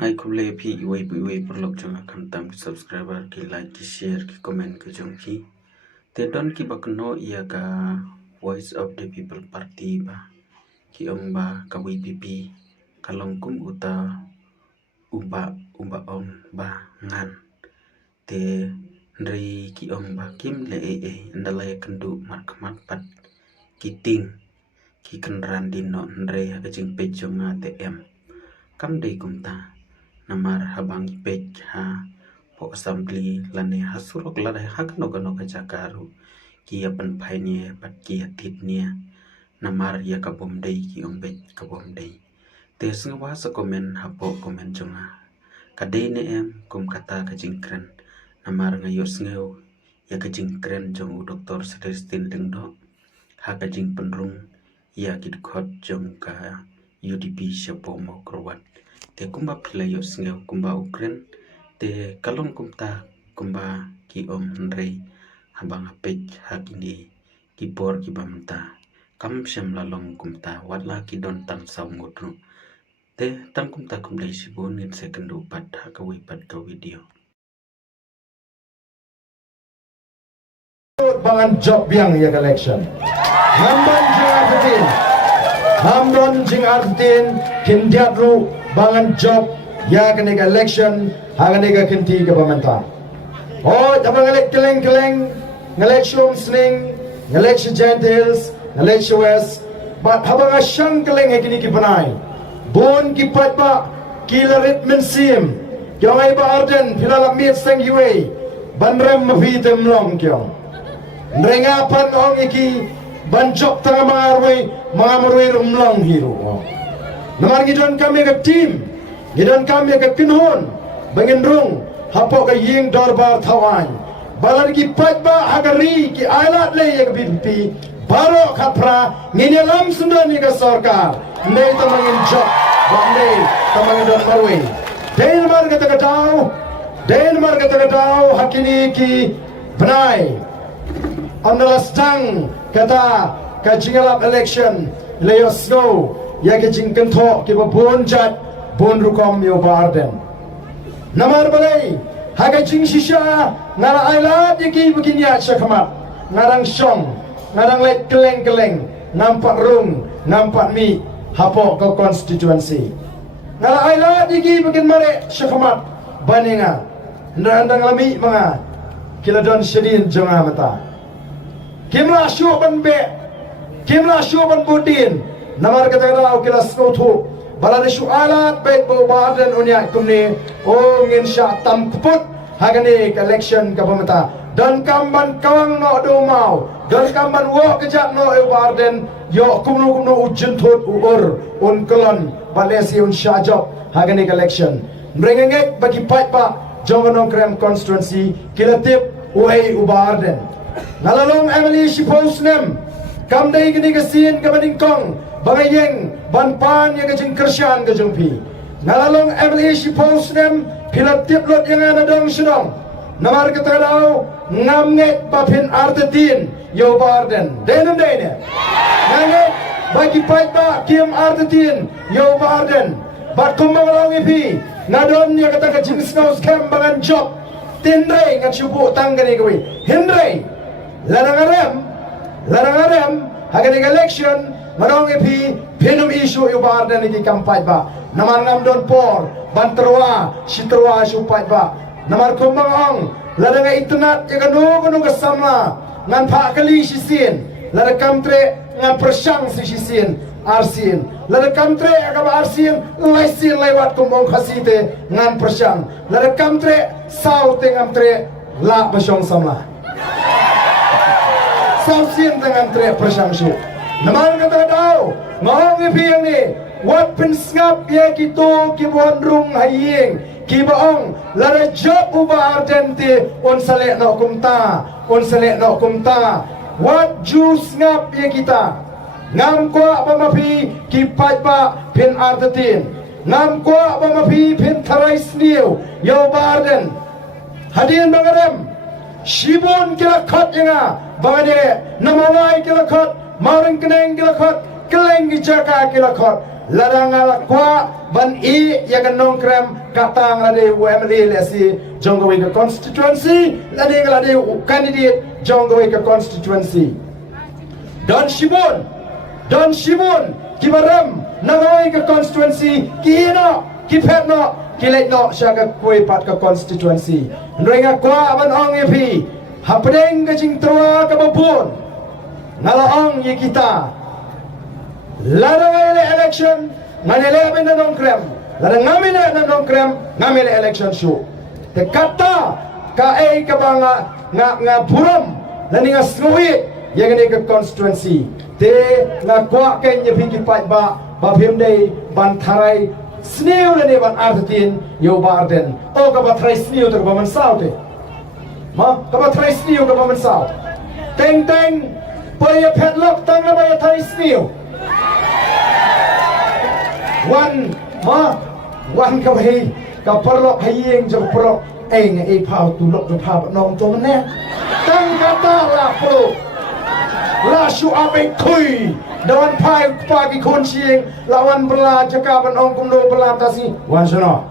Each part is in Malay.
Ngai kuble phi iwe perlok jong akan tam ki subscriber ki like ki share ki comment ki jong ki te don ki bakno ia ka voice of the people party ba ki ba ka pipi kalong kum uta umba om ba ngan te ndri ki ba kim le ndalai kendu markamat pat kiting ki kenran dino ndre ajing pejong ATM kam dei kumta namar habang pej ha po assembly lane hasurok ladai hakno gano ka jakaru ki apan phaini pat ki atitnia namar ya kabom dei ki ombej kabom dei te sngwa sa komen hapo komen jonga kadei ne kum kata ka jingkren namar ngayor sngew ya ka jingkren jong doktor Celestin dengdo ha ka jing penrung ya kid khot jong ka UDP shapo mo krowat te kumba pilayo sngew kumba ukren te kalong kumba ki rei habang apej hakini ki bor ki bamta kam shem lalong kumta wala ki don tang saw modru te tang kumta kumlai sibon in second upat hakawi pat ka video bangan job yang ya election hamban jing artin hamdon jing artin kindiatru bangan job ya kene election hagane ga kinti ga pamanta oh abang ngalek keleng ngalek shum sning ngalek gentiles ngalek west but habang asyang keleng ekini ki panai bon ki patba kilarit mensim kyong ba arden pilala mit sang yue banrem mafitem long kyong nrengapan ong iki banjok tanga mga marwe rumlong hiro namar gidon kami ke team gidon kami ke kinhon bangin rung hapo ka ying dorbar thawan balar ki patba agari ki alat le ye BPP baro khapra nginyalam sundan ni ka sarkar nei tamangin job bande tamangin dor marwe Denmark kata daw hakini ki benai Andalas dang kata kajingalap election layos go ya kajing kento ki babon jat bon rukom yo barden namar balai haga jing shisha ngara ailat yaki begini aja khamat ngarang song ngarang let keleng nampak rung nampak mi hapo ke constituency ngara ailat yaki begin mare syakhamat baninga ndang lami mga kiladon shedin jonga mata Kimla syu ban budin namar kata daw kila skothu balade syu alat bet bo baden unya kumni o ngin sha tam kuput hagani election ka pamata dan kamban kawang no do mau dan kamban wo kejak no e baden yo kumno ujun thot ur un kolon balesi un shajop hagani election mrengenge bagi pa jongonong krem constituency kila tip uai ubarden nalalong Emily Shiposnem kam dai gini gasin kabading kong bagayeng banpan yang kajing kersyan kajing pi nalalong Emily Shiposnem pilat tip lot yang ada dong sedong namar kata daw ngamnget bapin artetin yo barden denum dene ngamnget bagi paitba kim artetin yo barden bat kumbang ipi ngadon yang kata kajing snow scam bangan job tindray ngat syubu tanggani gawi hindray Larang-arem haganing election marong ipi pinum isu ibarden iki kampay ba namar ngamdon por banterwa sitrwa supay ba namar kumbang larang internet ikanu kasamla ngan pakali sisin larang kamtre ngan persyang sisin arsin larang kamtre agam arsin laisin lewat kumbang khasite ngan persyang larang kamtre saute ngamtre la basyong samla Sausin dengan teriak persangsu namar kata daw ngong ipiyang ni wat pinsngap ya kito kibuan rung haying kibaong lara job uba ardente on salek no kumta wat jus ngap ya kita ngam kwa bamapi kipat pa pin artetin ngam kwa bamapi pin tarai sniu yo barden hadian bangarem Shibun kila khot yanga bangade namawai kila khot maring keneng kila khot keleng gijaka kila khot larang ala kwa ban I ya kan nongkrem katang lade UMLA lesi Jonggawai ke constituency lade lade candidate Jonggawai ke constituency Don Shimon kibaram nangawai ke constituency kino kipetno kiletno syaga kue pat ke constituency nrenga kwa ban ong EP hapdeng ke jing tua ke babun ngalaong ye kita larang election nganele ben nongkrem larang ngamine nongkrem ngamile election show te kata ka ai ka banga nga buram laninga snuwi yang ke constituency te nga kwa ken ye pigi pat ba bim dei ban tharai snew lani ban artin yo barden o ka ba tharai snew to ba man sao te ma ka ba tharai snew ka ba man sao teng poye petlok tang na ba ya tharai snew wan ka bhai ka parlok hayeng jo parlok eng e phao tu lok tu phao nong to ne tang kata la pro la shu abe kui dawan pai pagi kon sieng lawan bela jaka ban ong kumno bela tasi wan sono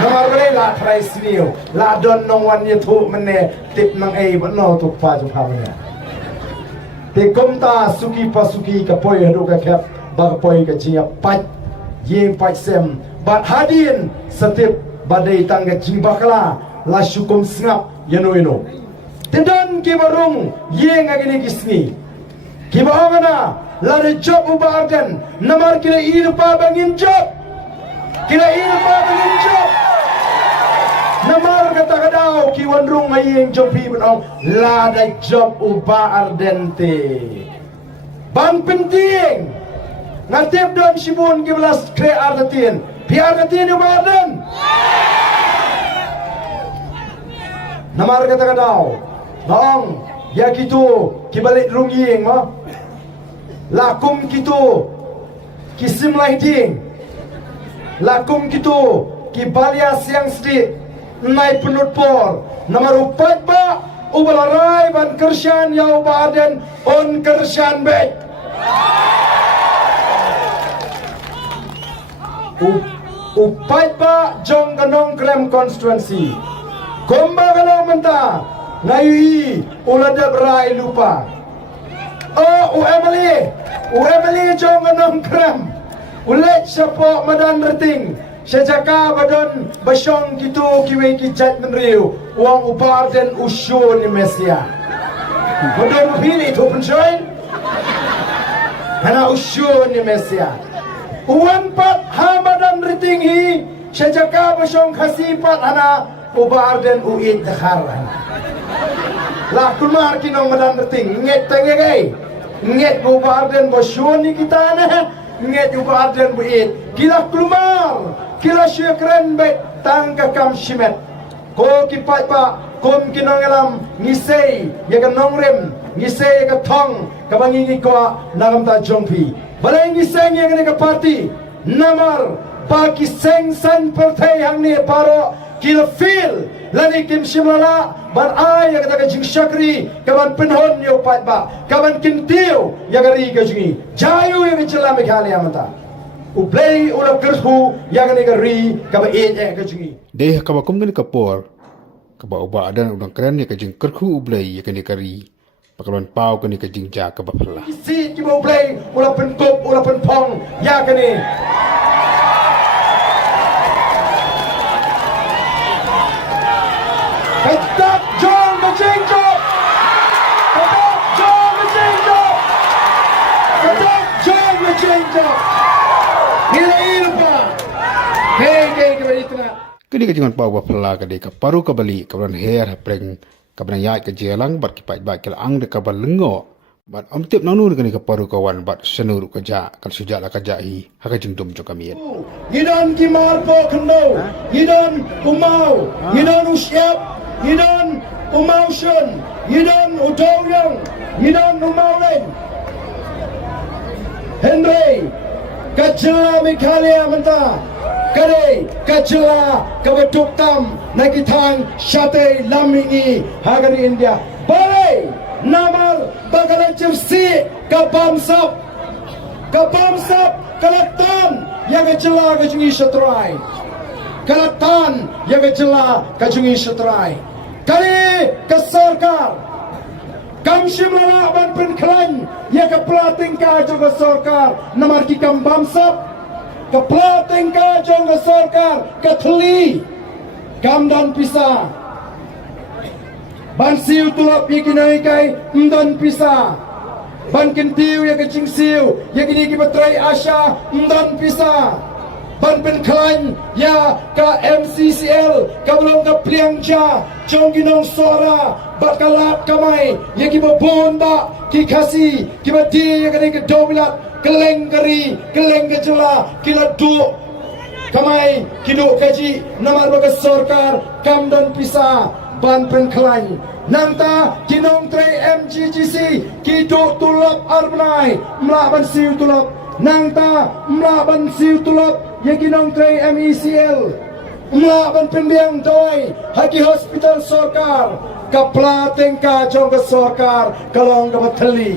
nomor bele la trai sinio la don nong wan ye thu mene tip nang e ban no tu pa ju phao ne te komta suki pasuki ka poi hadu ka khap ba poi ka chia pat yeng pai sem bat hadin setip badai tangga jimbakla la syukum sngap yano tendon ki barung yeng agini kisni ki bahana la de job ubarden namar kila ilpa bangin job namar kata kadau ki wandrung ayeng job pi benong la de job ubarden te bang penting ngatip don Shimon gibelas kre ardatin biar katin ubarden namar kata kadau nong ya kitu kibalik rungyeng ma lakum kitu kisim lighting lakum kitu kibalia siang sedih nai penut por namar upat ba ubalarai ban kersyan ya ubarden on kersyan bet upat ba jong ganong krem constituency komba kalau mentah ngayui uladab rai lupa UMLA jong ganong krem ulet siapa madan reting sejaka badon basyong gitu kiwe kijat menriu uang upar dan usyun ni Mesia badon pilih tu pencoy hana usyun ni Mesia uang pat hamadan reting hi sejaka basyong khasipat hana ubar dan uid dakharan lah kumar kinong madan reting nget tengegai nget ubar dan basyun ni kita na nget ubar dan uid kila kumar kila syukran bet tangka kam shimet ko kipat pa kom kinong alam ngisay yaga nongrem ngisay yaga thong kabangingi ko nagam ta jongpi balay ngisay yaga ne ka party namar baki seng san partai hang ni paro kila feel lani kim shimala ban ay yaga daga jing shakri kaban penhon yo pat ba kaban kintiu yaga ri ka jingi jayu yaga chela me khali amata uplay ula kerhu yaga ne ka ri kaba e ka jingi deh kaba kum ni kapor kaba uba adan udang keren ya ka jing kerhu ublay yaga ne ka ri pakalan pau ka ni ka jing ja kaba phala si ki uplay ula penkop ula penpong yaga ne Ketak jom berjengjo Ketak jom berjengjo Ketak jom berjengjo Gila ilpa Hei kembali tengah kini ka jingan pau ba phala ka de ka paru ka bali ka ran her preng ka ban ya ka jelang bat ki pai ba kil ang de ka bal lengo bat am tip nanu ka ni ka paru ka wan bat senuru ka ja kan suja la ka ja hi ha ka jing dum jo ka miet Yidan ki marpo kendo Yidan umau Yidan usyap Yidan umausun, Yidan utoyang, Yidan umaulen. Henry, kacela mikhalia menta, kare kacela kabetuktam nakitang syate lamingi hagari India. Balai namar bagala cersi kabamsap Kabamsap kalatan yang kecela kajungi setrai. Kalatan yang kecela kajungi setrai. Kali kesorkar Kamshim lana ban pen klan ya keplating ka jong kesorkar namar ki kambamsap keplating ka jong kesorkar keteli kamdan pisa ban siu tulap yikinai kai mdan pisa ban kentiu ya kecing siu ya kini ki betrai asya mdan pisa ban pen klan ya ka MCCL ka belum ka pliangcha jong ginong suara bat kalap kamai ya ki bobon ba ki kasi ki badi ya kini ke domilat keleng keri keleng kecela kila du kamai kiduk kaji namar baga sorkar kamdan pisa ban pen klan nanta kinong tre MGGC kiduk tulap arbnai melaban siu tulap nangta melaban siu tulap ya kinong tre MECL melaban penbiang doi haki hospital sorkar kapla tengka jong ke sorkar kalong ke bateli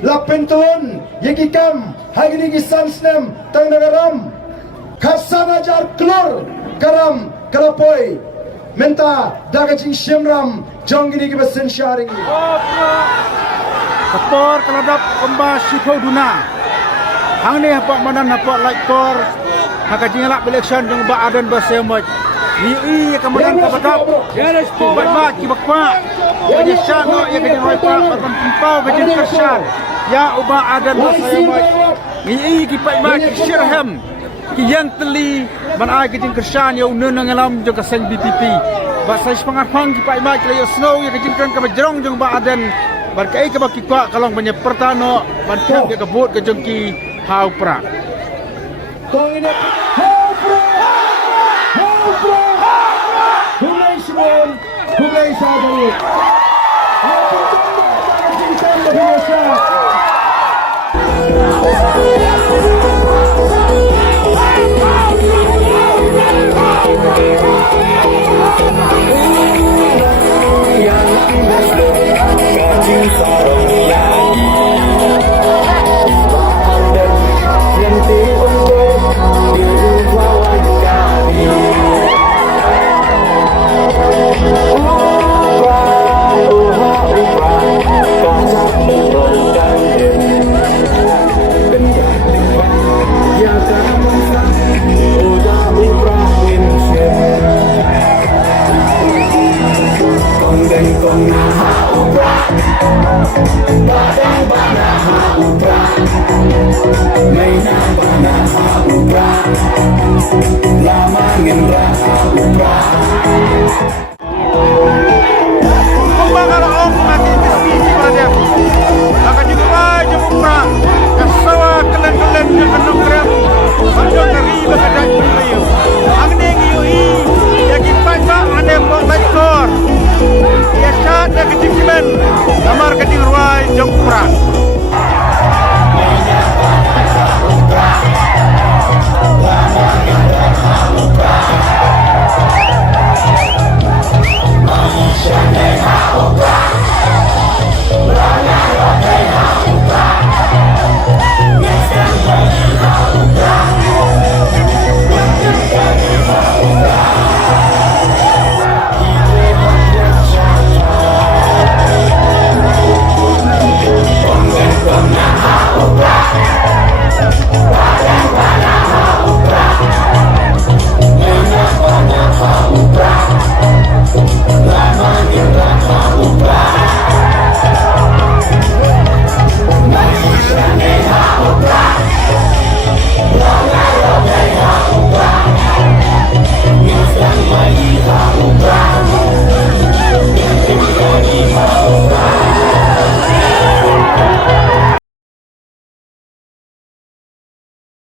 lapen telun ya kikam haki ni kisan snem tang nagaram kasan ajar kelur karam kalapoi menta dagajing syamram jong gini ke besen syaring Kapor keladap kembas sifau duna. Hang ni apa manan apa like kor. Haka jingalak election jeng ba adan basemaj. Ni kemudian kapadap. Buat mak kibakwa. Kaji syano ya kaji roipa batang pimpau kaji kersan. Ya ubah adan basemaj. Ni kipai mak kisirham. Yang teli man ai kaji kersan ya unen ngalam jeng kaseng BPP. Ba sai pangapang kipai mak kaya snow ya kaji kan kabajrong jeng ba adan. Barkai ke baki kwa kalong banyak pertano banyak ke kebut ke jengki hau pra. Hulai Simon, Hulai Sadari. Namar keting ruai jong perang. Hãy subscribe cho kênh Ghiền Mì Gõ để không bỏ lỡ